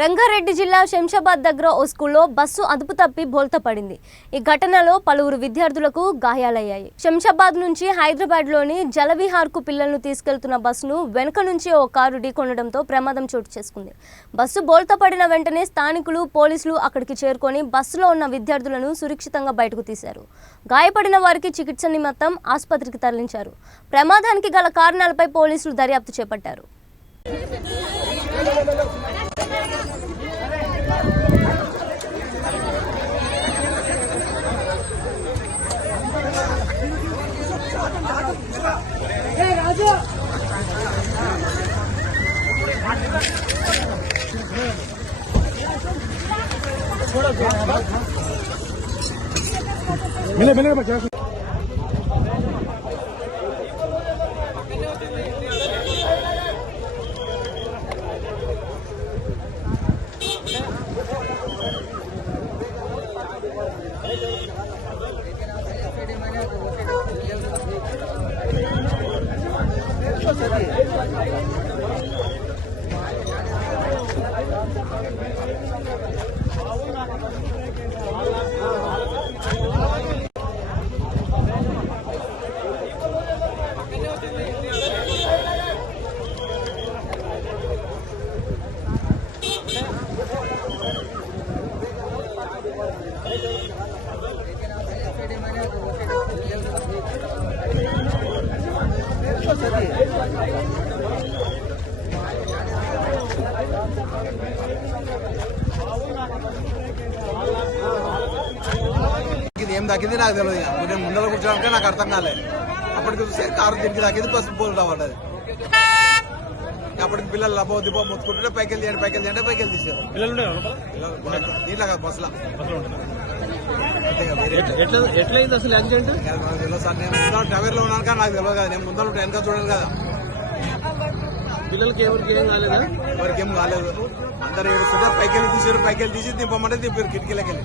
రంగారెడ్డి జిల్లా శంషాబాద్ దగ్గర ఓ స్కూల్లో బస్సు అదుపు తప్పి బోల్తా పడింది. ఈ ఘటనలో పలువురు విద్యార్థులకు గాయాలయ్యాయి. శంషాబాద్ నుంచి హైదరాబాద్లోని జలవిహార్కు పిల్లలను తీసుకెళ్తున్న బస్సును వెనుక నుంచి ఓ కారు ఢీకొనడంతో ప్రమాదం చోటు చేసుకుంది. బస్సు బోల్తా పడిన వెంటనే స్థానికులు, పోలీసులు అక్కడికి చేరుకొని బస్సులో ఉన్న విద్యార్థులను సురక్షితంగా బయటకు తీశారు. గాయపడిన వారికి చికిత్స నిమిత్తం ఆసుపత్రికి తరలించారు. ప్రమాదానికి గల కారణాలపై పోలీసులు దర్యాప్తు చేపట్టారు. मिले मिले क्या ఏం తగ్గింది నాకు తెలియదు. నేను ముందర కూర్చోడానికి నాకు అర్థం కాలేదు. అప్పటికి చూస్తే కారు దీనికి తగ్గింది, బస్సు పోలు పడ్డది. అప్పటికి పిల్లలు లబో దిబో మొత్తుకుంటుంటే పైకి తీసారు. పిల్లలు దీంట్లో కాదు, బస్సులో. ఎట్లయింది అసలు యాక్సిడెంట్? నాకు తెలియదు సార్. నేను ముందర డ్రైవర్లో ఉన్నాను కానీ నాకు తెలియదు కదా. నేను ముందర వెనక చూడాలి కదా. పిల్లలకి ఎవరికి ఏం కాలేదా? ఎవరికి ఏం కాలేదు. అందరు ఏడుస్తుంటే పైకి తీసారు. తీసి దింపమంటే దింపారు కిటికీలకి వెళ్ళి.